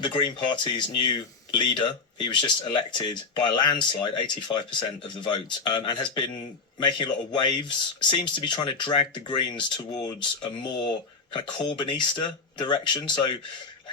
the Green Party's new leader. He was just elected by a landslide, 85% of the vote, and has been making a lot of waves. Seems to be trying to drag the Greens towards a more kind of Corbynista direction. So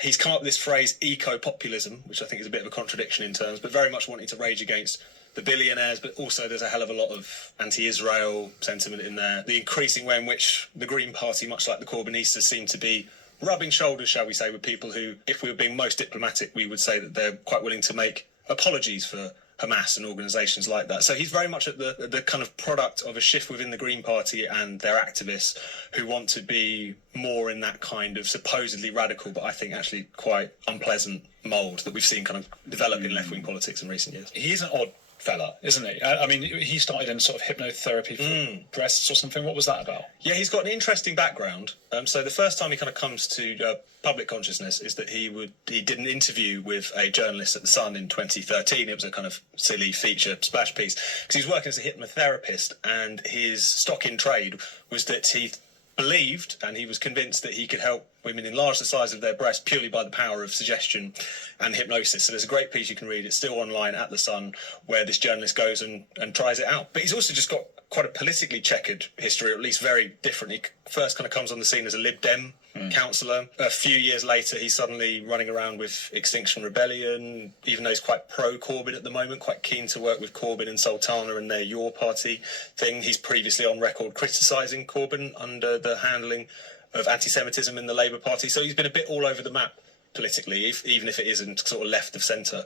he's come up with this phrase eco-populism, which I think is a bit of a contradiction in terms, but very much wanting to rage against the billionaires, but also there's a hell of a lot of anti-Israel sentiment in there. The increasing way in which the Green Party, much like the Corbynistas, seem to be rubbing shoulders, shall we say, with people who, if we were being most diplomatic, we would say that they're quite willing to make apologies for Hamas and organisations like that. So he's very much at the kind of product of a shift within the Green Party and their activists who want to be more in that kind of supposedly radical, but I think actually quite unpleasant mould that we've seen kind of develop in left-wing politics in recent years. He's an odd fella, isn't he? I mean, he started in sort of hypnotherapy for breasts or something. What was that about? Yeah, he's got an interesting background. So the first time he kind of comes to public consciousness is that he did an interview with a journalist at The Sun in 2013. It was a kind of silly feature splash piece because he was working as a hypnotherapist, and his stock in trade was that he believed and he was convinced that he could help women enlarge the size of their breast purely by the power of suggestion and hypnosis. So there's a great piece you can read, it's still online at The Sun, where this journalist goes and tries it out. But he's also just got quite a politically checkered history, or at least very different. He first kind of comes on the scene as a Lib Dem councillor. A few years later, he's suddenly running around with Extinction Rebellion, even though he's quite pro-Corbyn at the moment, quite keen to work with Corbyn and Sultana and their Your Party thing. He's previously on record criticising Corbyn under the handling of anti-Semitism in the Labour Party. So he's been a bit all over the map politically, even if it isn't sort of left of centre.